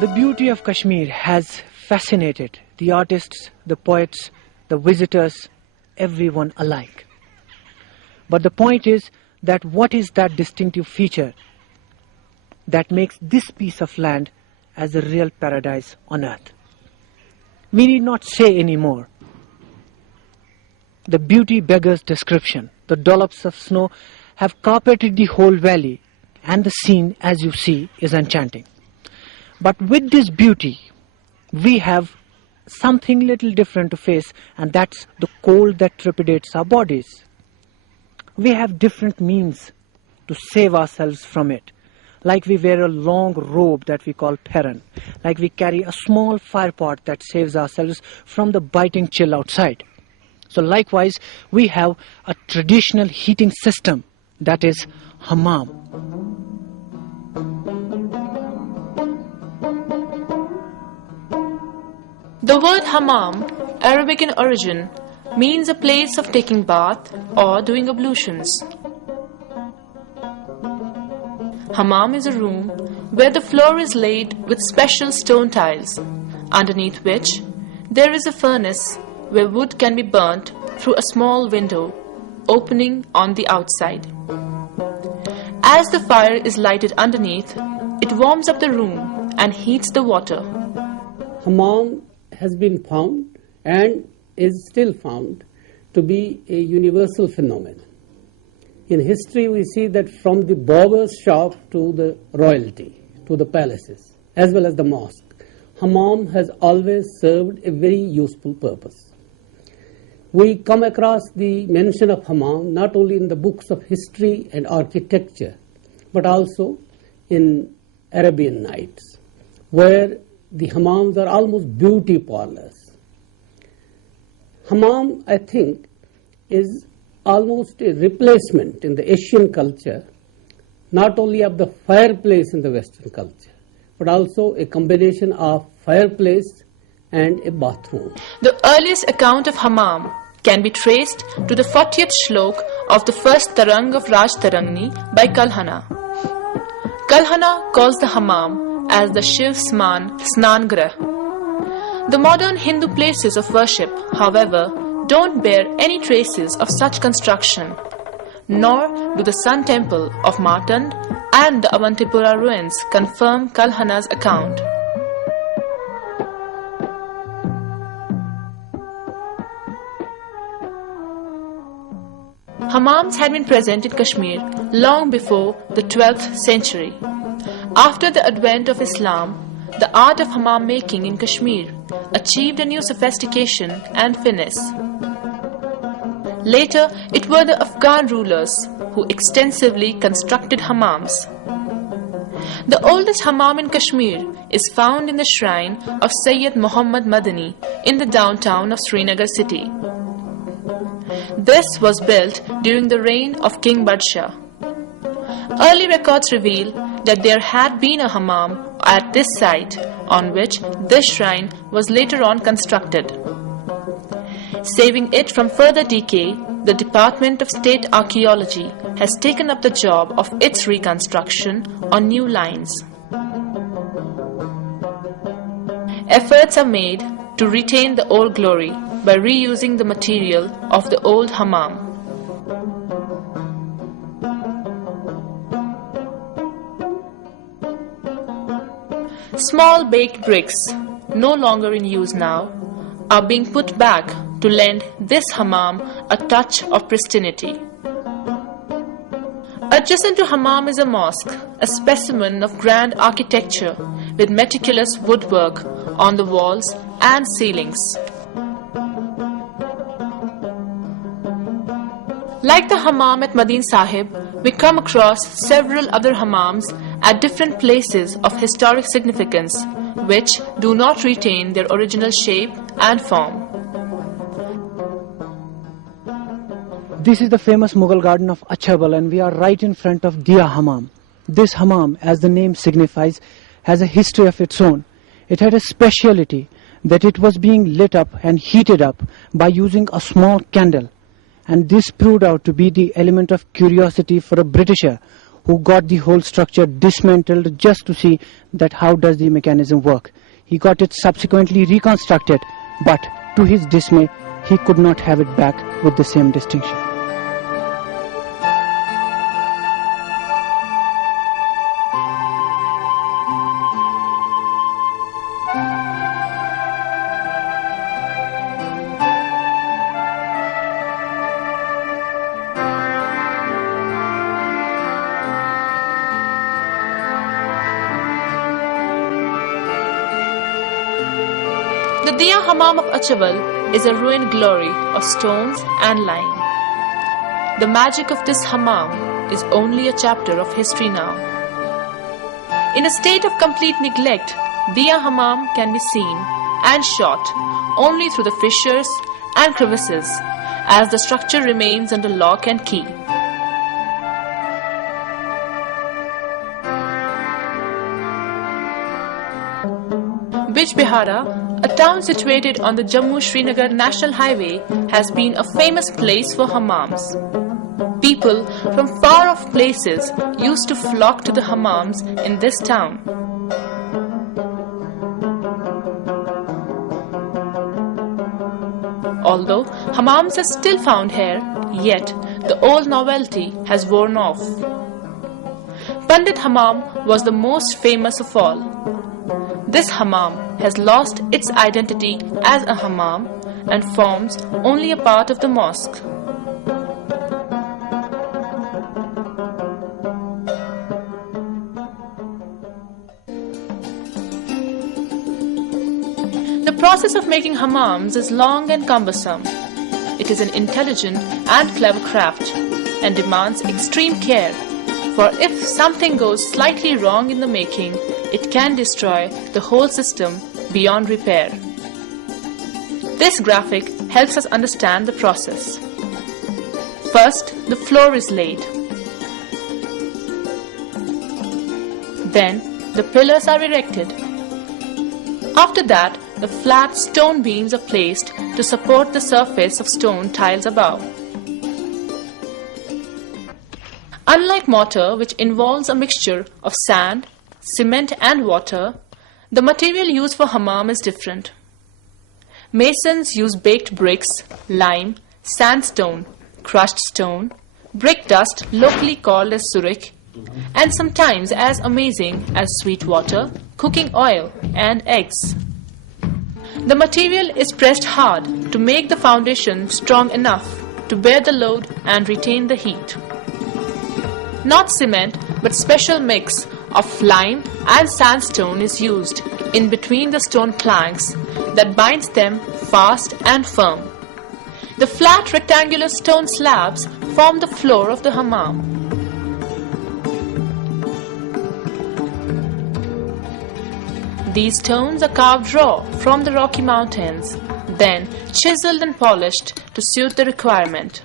The beauty of Kashmir has fascinated the artists, the poets, the visitors, everyone alike. But the point is that what is that distinctive feature that makes this piece of land as a real paradise on earth? We need not say any more. The beauty beggars description. The dollops of snow have carpeted the whole valley, and the scene, as you see, is enchanting. But with this beauty, we have something little different to face, and that's the cold that trepidates our bodies. We have different means to save ourselves from it. Like we wear a long robe that we call peran. Like we carry a small fire pot that saves ourselves from the biting chill outside. So likewise, we have a traditional heating system that is Hamam. The word Hamam, Arabic in origin, means a place of taking bath or doing ablutions. Hamam is a room where the floor is laid with special stone tiles, underneath which there is a furnace where wood can be burnt through a small window opening on the outside. As the fire is lighted underneath, it warms up the room and heats the water. Hamam has been found and is still found to be a universal phenomenon. In history, we see that from the barber's shop to the royalty, to the palaces, as well as the mosque, Hamam has always served a very useful purpose. We come across the mention of Hamam not only in the books of history and architecture, but also in Arabian Nights, where the Hammams are almost beauty parlors. Hamam, I think, is almost a replacement in the Asian culture, not only of the fireplace in the Western culture, but also a combination of fireplace and a bathroom. The earliest account of Hamam can be traced to the 40th shlok of the first Tarang of Raj Tarangni by Kalhana. Kalhana calls the Hamam as the Shiv Snan Grah. The modern Hindu places of worship, however, don't bear any traces of such construction, nor do the Sun Temple of Martand and the Avantipura ruins confirm Kalhana's account. Hammams had been present in Kashmir long before the 12th century. After the advent of Islam, the art of hammam making in Kashmir achieved a new sophistication and finesse. Later, it were the Afghan rulers who extensively constructed hammams. The oldest hammam in Kashmir is found in the shrine of Sayyid Muhammad Madani in the downtown of Srinagar city. This was built during the reign of King Badshah. Early records reveal that there had been a hammam at this site on which this shrine was later on constructed. Saving it from further decay, the Department of State Archaeology has taken up the job of its reconstruction on new lines. Efforts are made to retain the old glory by reusing the material of the old hammam. Small baked bricks, no longer in use now, are being put back to lend this hammam a touch of pristinity. Adjacent to hammam is a mosque, a specimen of grand architecture with meticulous woodwork on the walls and ceilings. Like the hammam at Madin Sahib, we come across several other hammams at different places of historic significance which do not retain their original shape and form. This is the famous Mughal garden of Achabal, and we are right in front of Diya Hamam. This hammam, as the name signifies, has a history of its own. It had a speciality that it was being lit up and heated up by using a small candle. And this proved out to be the element of curiosity for a Britisher who got the whole structure dismantled just to see that how does the mechanism work. He got it subsequently reconstructed, but to his dismay, he could not have it back with the same distinction. The Diya Hamam of Achaval is a ruined glory of stones and lime. The magic of this hammam is only a chapter of history now. In a state of complete neglect, Diya Hamam can be seen and shot only through the fissures and crevices as the structure remains under lock and key. Bijbihara, a town situated on the Jammu-Srinagar National Highway, has been a famous place for hammams. People from far-off places used to flock to the hammams in this town. Although hammams are still found here, yet the old novelty has worn off. Pandit Hamam was the most famous of all. This hammam has lost its identity as a hammam and forms only a part of the mosque. The process of making hammams is long and cumbersome. It is an intelligent and clever craft and demands extreme care, for if something goes slightly wrong in the making, it can destroy the whole system beyond repair. This graphic helps us understand the process. First, the floor is laid. Then, the pillars are erected. After that, the flat stone beams are placed to support the surface of stone tiles above. Unlike mortar, which involves a mixture of sand, cement and water, the material used for hammam is different. Masons use baked bricks, lime, sandstone, crushed stone, brick dust locally called as surik, and sometimes as amazing as sweet water, cooking oil and eggs. The material is pressed hard to make the foundation strong enough to bear the load and retain the heat. Not cement, but special mix of lime and sandstone is used in between the stone planks that binds them fast and firm. The flat rectangular stone slabs form the floor of the hammam. These stones are carved raw from the Rocky Mountains, then chiseled and polished to suit the requirement.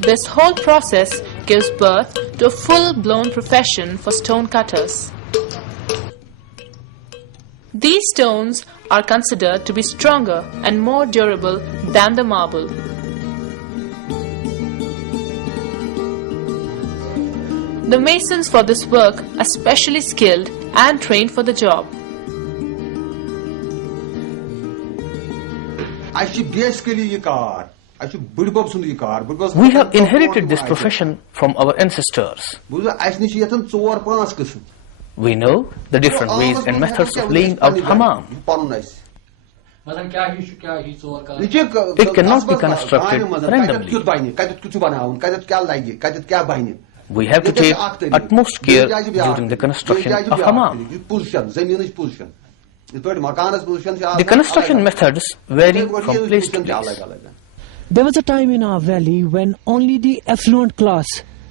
This whole process gives birth to a full-blown profession for stone cutters. These stones are considered to be stronger and more durable than the marble. The masons for this work are specially skilled and trained for the job. We have inherited this profession from our ancestors. We know the different ways and methods of laying out hammam. It cannot be constructed randomly. We have to take utmost care during the construction of hammam. The construction methods vary from place to place. There was a time in our valley when only the affluent class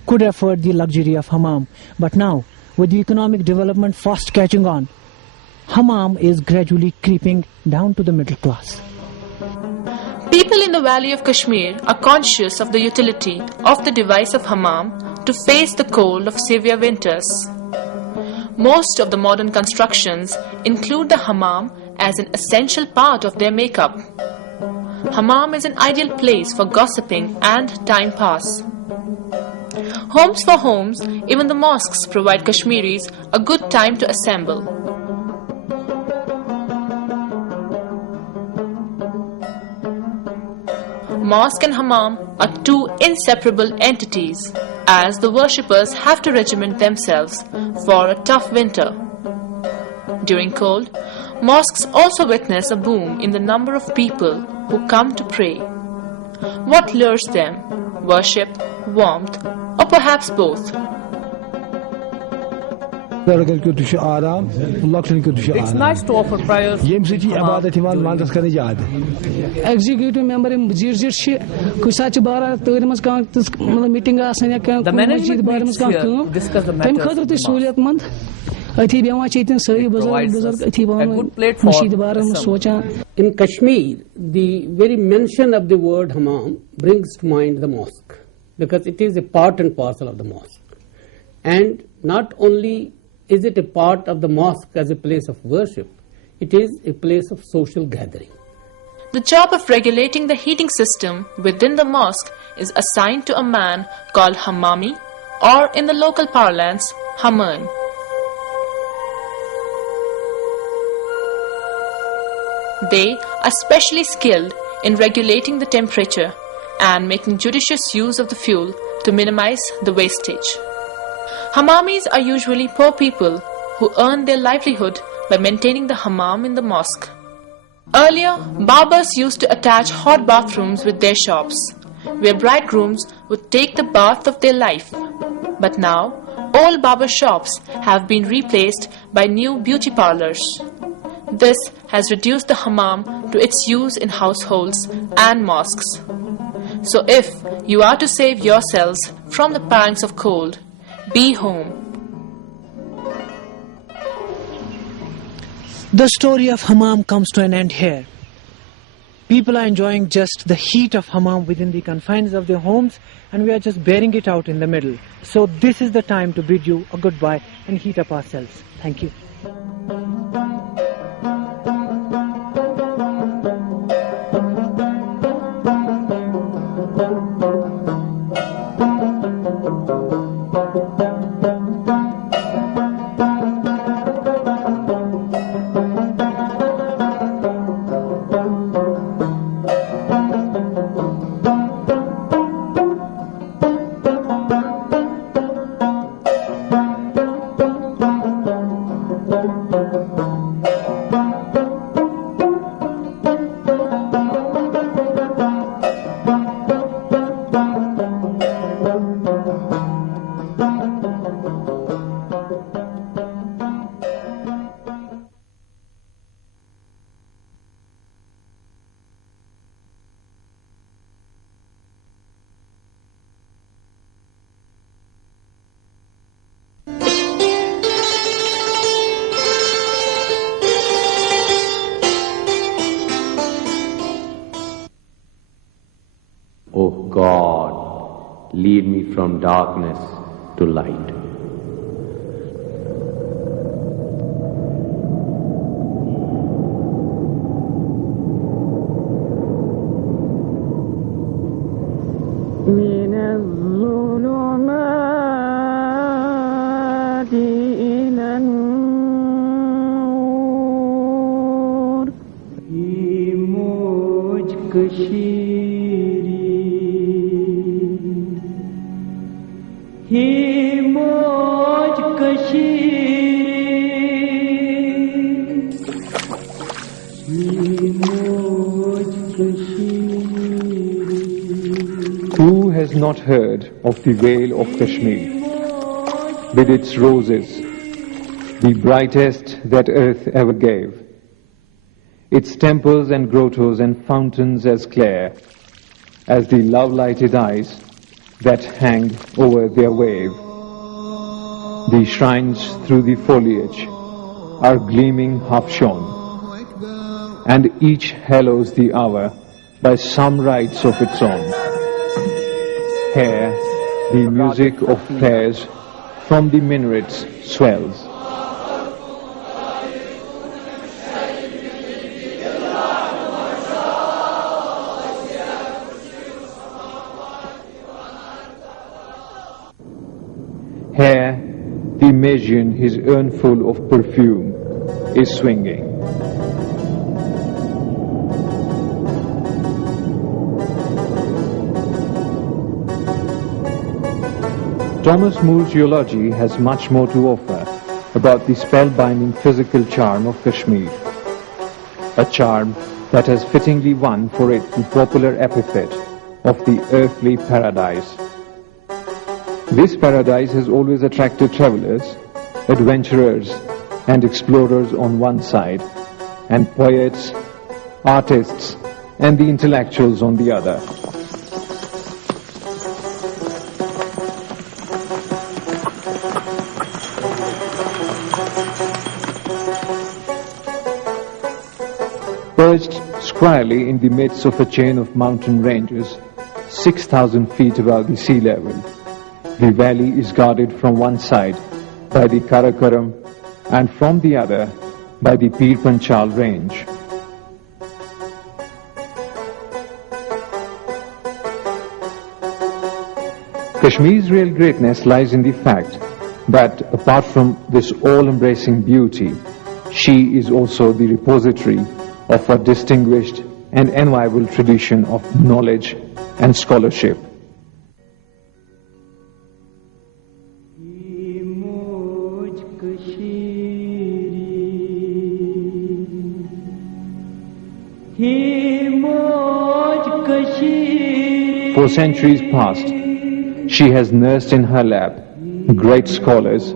could afford the luxury of hammam. But now, with the economic development fast catching on, hammam is gradually creeping down to the middle class. People in the Valley of Kashmir are conscious of the utility of the device of hammam to face the cold of severe winters. Most of the modern constructions include the hammam as an essential part of their makeup. Hammam is an ideal place for gossiping and time pass. Homes for homes, even the mosques provide Kashmiris a good time to assemble. Mosque and hammam are two inseparable entities, as the worshippers have to regiment themselves for a tough winter. During cold, mosques also witness a boom in the number of people who come to pray. What lures them? Worship, warmth, or perhaps both? It's nice to offer prayers. Executive member in The management meets here to discuss the matters of the mosque. A good platform. In Kashmir, the very mention of the word hammam brings to mind the mosque, because it is a part and parcel of the mosque. And not only is it a part of the mosque as a place of worship, it is a place of social gathering. The job of regulating the heating system within the mosque is assigned to a man called hammami, or in the local parlance, Hamam. They are specially skilled in regulating the temperature and making judicious use of the fuel to minimize the wastage. Hammamis are usually poor people who earn their livelihood by maintaining the hammam in the mosque. Earlier, barbers used to attach hot bathrooms with their shops, where bridegrooms would take the bath of their life. But now, all barber shops have been replaced by new beauty parlors. This has reduced the hammam to its use in households and mosques. So if you are to save yourselves from the pangs of cold, be home. The story of hammam comes to an end here. People are enjoying just the heat of hammam within the confines of their homes, and we are just bearing it out in the middle. So this is the time to bid you a goodbye and heat up ourselves. Thank you. O God, lead me from darkness to light. Who has not heard of the Vale of Kashmir, with its roses, the brightest that earth ever gave, its temples and grottos and fountains as clear as the love-lighted eyes that hang over their wave. The shrines through the foliage are gleaming half-shone, and each hallows the hour by some rites of its own. Here, the music of prayers from the minarets swells. Here, the Magian, his urn full of perfume, is swinging. Thomas More's geology has much more to offer about the spellbinding physical charm of Kashmir, a charm that has fittingly won for it the popular epithet of the earthly paradise. This paradise has always attracted travelers, adventurers and explorers on one side, and poets, artists and the intellectuals on the other. Perched squarely in the midst of a chain of mountain ranges, 6,000 feet above the sea level, the valley is guarded from one side by the Karakoram and from the other by the Pir Panchal range. Kashmir's real greatness lies in the fact that apart from this all-embracing beauty, she is also the repository of a distinguished and enviable tradition of knowledge and scholarship. For centuries past, she has nursed in her lap great scholars,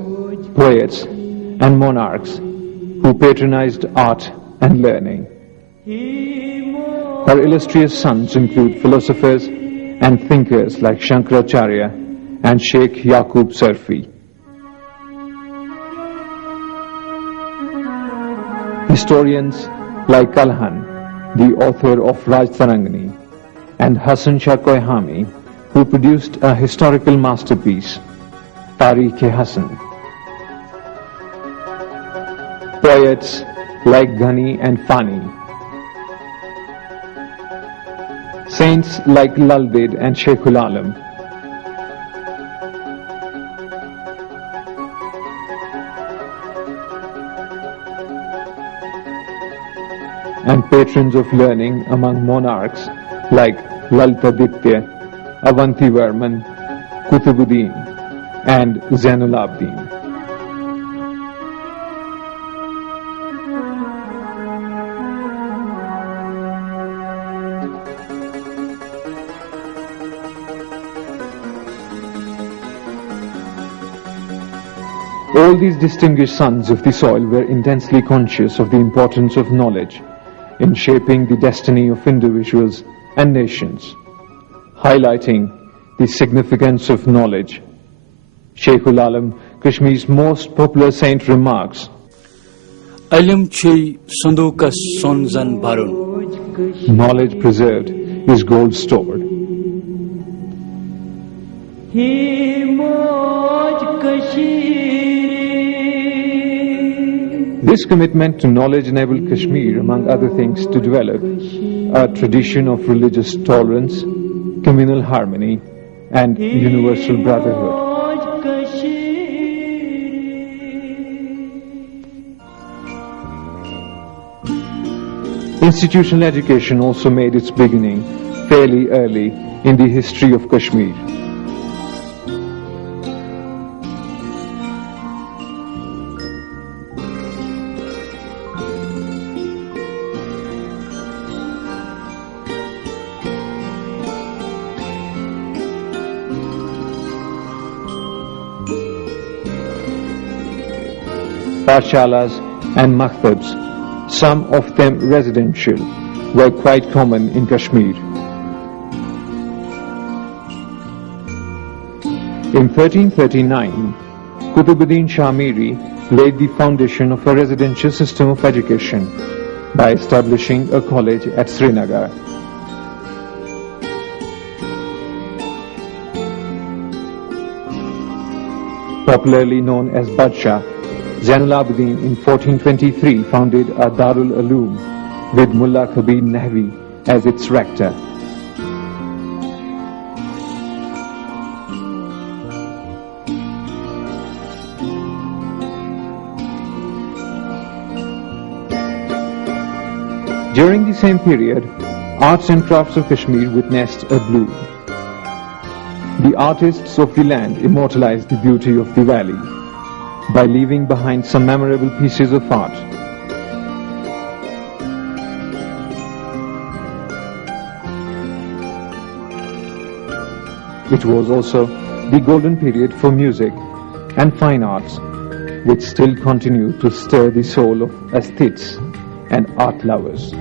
poets and monarchs who patronized art and learning. Her illustrious sons include philosophers and thinkers like Shankaracharya and Sheikh Yaqub Sarfi. Historians like Kalhan, the author of Raj Tarangani, and Hasan Shah Koihami, who produced a historical masterpiece, Tarikh-e-Hasan. Poets like Ghani and Fani. Saints like Lalbid and Sheikhul Alam. And patrons of learning among monarchs like Laltaditya, Avantivarman, Kutubuddin and Zainul Abidin. All these distinguished sons of the soil were intensely conscious of the importance of knowledge in shaping the destiny of individuals and nations, highlighting the significance of knowledge. Sheikhul Alam, Kashmir's most popular saint, remarks, knowledge preserved is gold stored. This commitment to knowledge enabled Kashmir, among other things, to develop a tradition of religious tolerance, communal harmony, and universal brotherhood. Institutional education also made its beginning fairly early in the history of Kashmir. Pathshalas and maktabs, some of them residential, were quite common in Kashmir. In 1339, Kutubuddin Shah Miri laid the foundation of a residential system of education by establishing a college at Srinagar. Popularly known as Badshah, Zainul Abidin in 1423 founded a Darul Uloom with Mullah Kabir Nahvi as its rector. During the same period, arts and crafts of Kashmir witnessed a bloom. The artists of the land immortalized the beauty of the valley by leaving behind some memorable pieces of art. It was also the golden period for music and fine arts, which still continue to stir the soul of aesthetes and art lovers.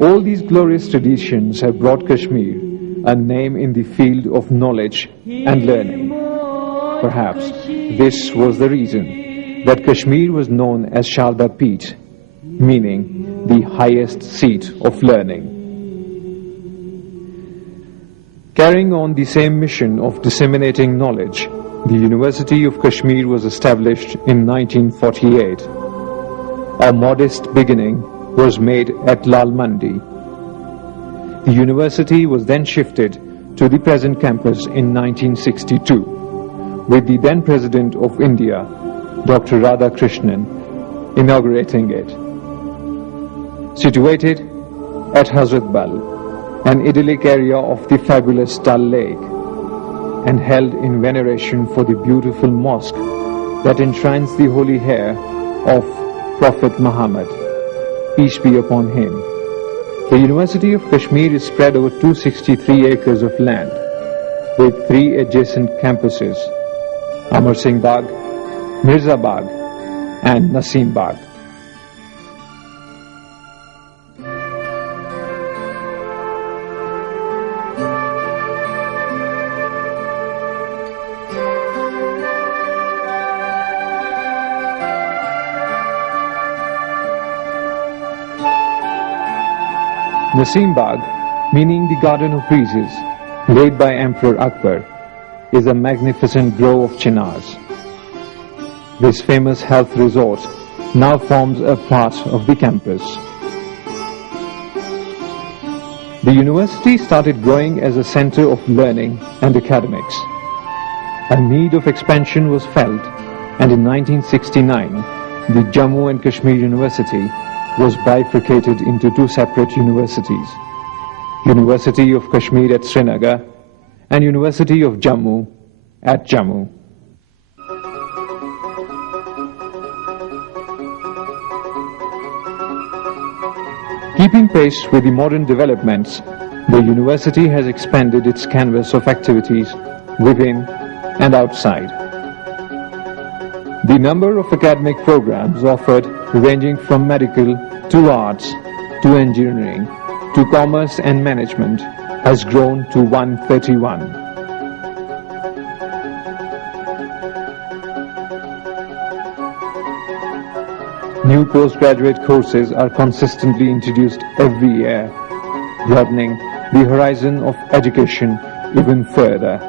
All these glorious traditions have brought Kashmir a name in the field of knowledge and learning. Perhaps this was the reason that Kashmir was known as Sharda Peeth, meaning the highest seat of learning. Carrying on the same mission of disseminating knowledge, the University of Kashmir was established in 1948. A modest beginning was made at Lal Mandi. The university was then shifted to the present campus in 1962, with the then President of India, Dr. Radhakrishnan, inaugurating it. Situated at Hazrat Bal, an idyllic area of the fabulous Dal Lake, and held in veneration for the beautiful mosque that enshrines the holy hair of Prophet Muhammad, peace be upon him. The University of Kashmir is spread over 263 acres of land, with 3 adjacent campuses, Amar Singh Bagh, Mirza Bagh and Naseem Bagh. Naseem Bagh, meaning the Garden of Breezes, laid by Emperor Akbar, is a magnificent grove of chinars. This famous health resort now forms a part of the campus. The university started growing as a center of learning and academics. A need of expansion was felt, and in 1969, the Jammu and Kashmir University was bifurcated into 2 separate universities, University of Kashmir at Srinagar and University of Jammu at Jammu. Keeping pace with the modern developments, the university has expanded its canvas of activities within and outside. The number of academic programs offered, ranging from medical to arts to engineering to commerce and management, has grown to 131. New postgraduate courses are consistently introduced every year, broadening the horizon of education even further.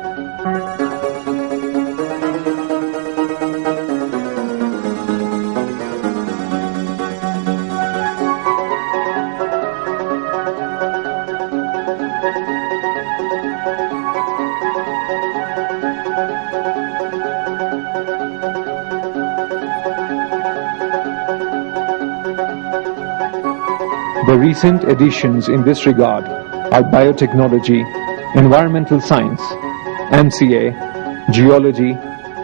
The recent additions in this regard are biotechnology, environmental science, MCA, geology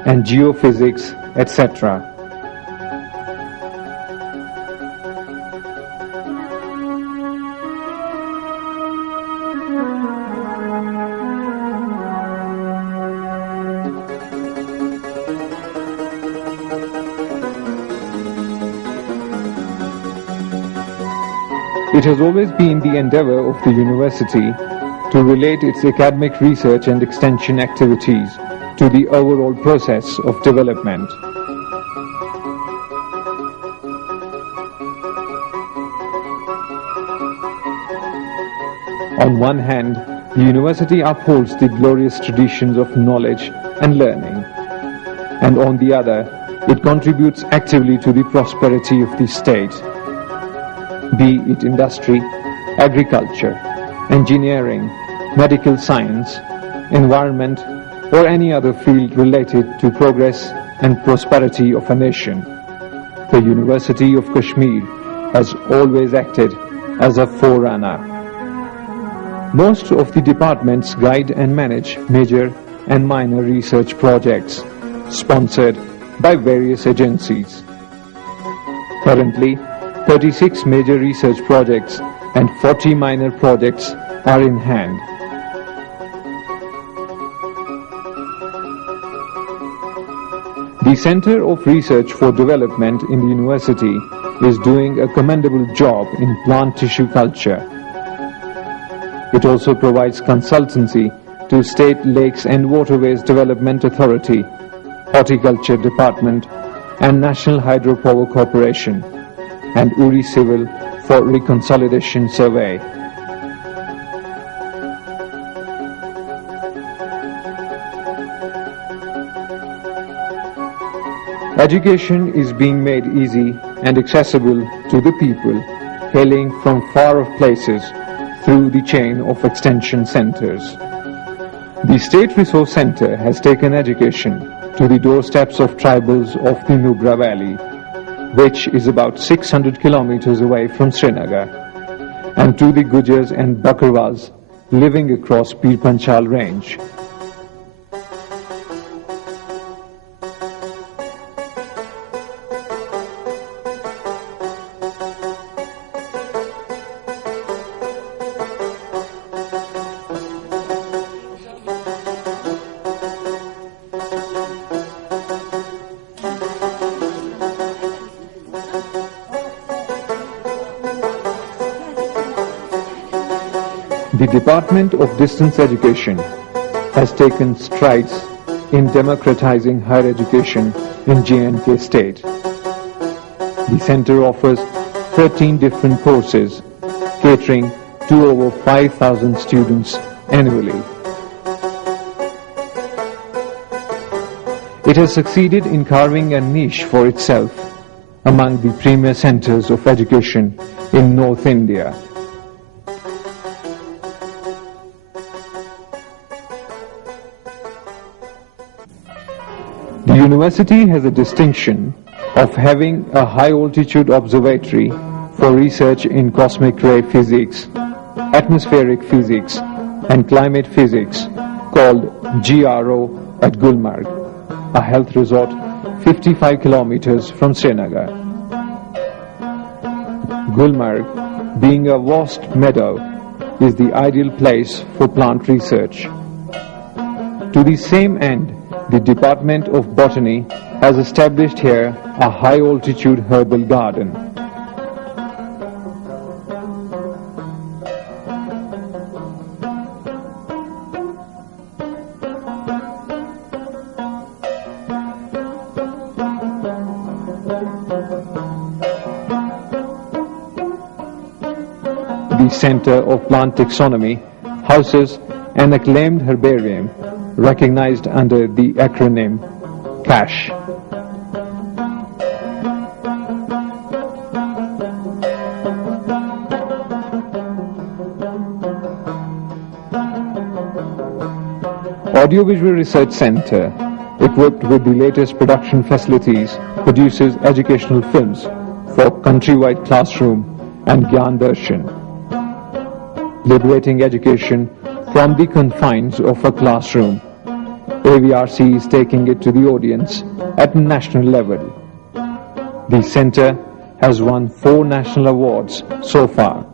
and geophysics, etc. It has always been the endeavor of the university to relate its academic research and extension activities to the overall process of development. On one hand, the university upholds the glorious traditions of knowledge and learning, and on the other, it contributes actively to the prosperity of the state, be it industry, agriculture, engineering, medical science, environment, or any other field related to progress and prosperity of a nation. The University of Kashmir has always acted as a forerunner. Most of the departments guide and manage major and minor research projects sponsored by various agencies. Currently, 36 major research projects and 40 minor projects are in hand. The Center of Research for Development in the university is doing a commendable job in plant tissue culture. It also provides consultancy to State Lakes and Waterways Development Authority, Horticulture Department, and National Hydropower Corporation, and Uri Civil for Reconsolidation Survey. Education is being made easy and accessible to the people hailing from far-off places through the chain of extension centers. The State Resource Center has taken education to the doorsteps of tribals of the Nubra Valley, which is about 600 kilometers away from Srinagar, and to the Gujars and Bakarwals living across Pir Panchal range. The Department of Distance Education has taken strides in democratizing higher education in J&K state. The center offers 13 different courses catering to over 5,000 students annually. It has succeeded in carving a niche for itself among the premier centers of education in North India. The university has a distinction of having a high-altitude observatory for research in cosmic ray physics, atmospheric physics, and climate physics called GRO at Gulmarg, a health resort 55 kilometers from Srinagar. Gulmarg, being a vast meadow, is the ideal place for plant research. To the same end, the Department of Botany has established here a high-altitude herbal garden. The Center of Plant Taxonomy houses an acclaimed herbarium recognized under the acronym CASH. Audiovisual Research Center, equipped with the latest production facilities, produces educational films for countrywide classroom and Gyan Darshan, liberating education from the confines of a classroom. AVRC is taking it to the audience at national level. The center has won 4 national awards so far.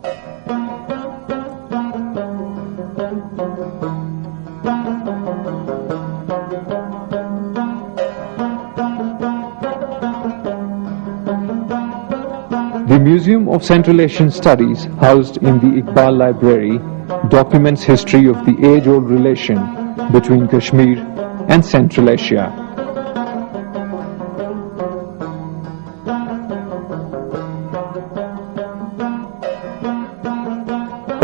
The Museum of Central Asian Studies, housed in the Iqbal Library, documents history of the age-old relation between Kashmir and Central Asia.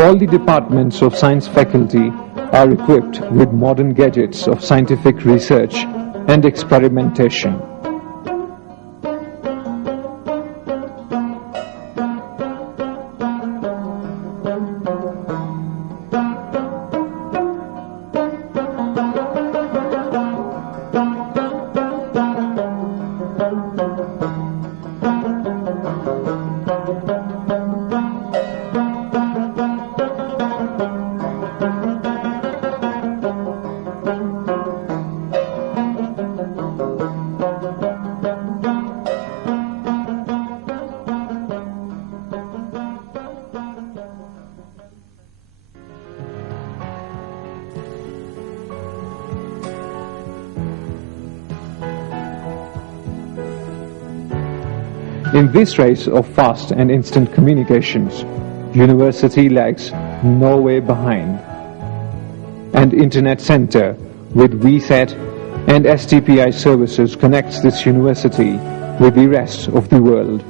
All the departments of science faculty are equipped with modern gadgets of scientific research and experimentation. In this race of fast and instant communications, university lags no way behind. An internet center with VSAT and STPI services connects this university with the rest of the world.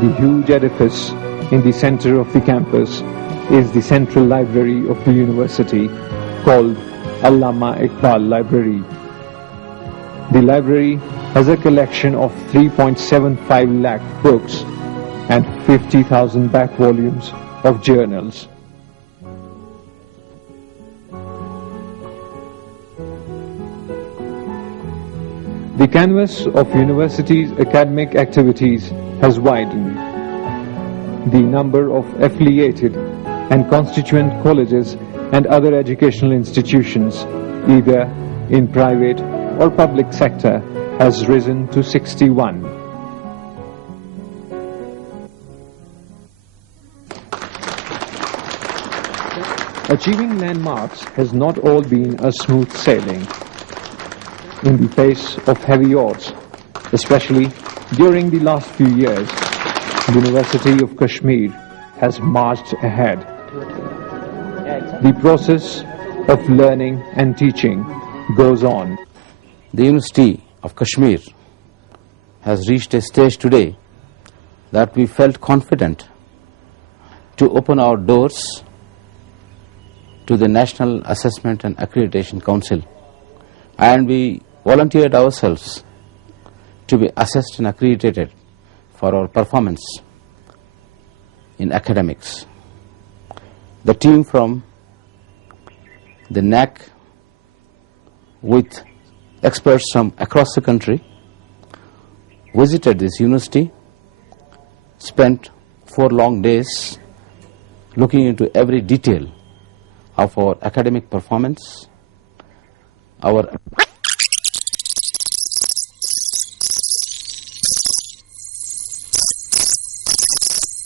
The huge edifice in the center of the campus is the central library of the university, called Allama Iqbal Library. The library has a collection of 3.75 lakh books and 50,000 back volumes of journals. The canvas of university's academic activities has widened. The number of affiliated and constituent colleges and other educational institutions, either in private or public sector, has risen to 61. Achieving landmarks has not all been a smooth sailing. In the face of heavy odds, especially during the last few years, University of Kashmir has marched ahead. The process of learning and teaching goes on. The University of Kashmir has reached a stage today that we felt confident to open our doors to the National Assessment and Accreditation Council, and we volunteered ourselves to be assessed and accredited for our performance in academics. The team from the NAC, with experts from across the country, visited this university, spent 4 long days looking into every detail of our academic performance, our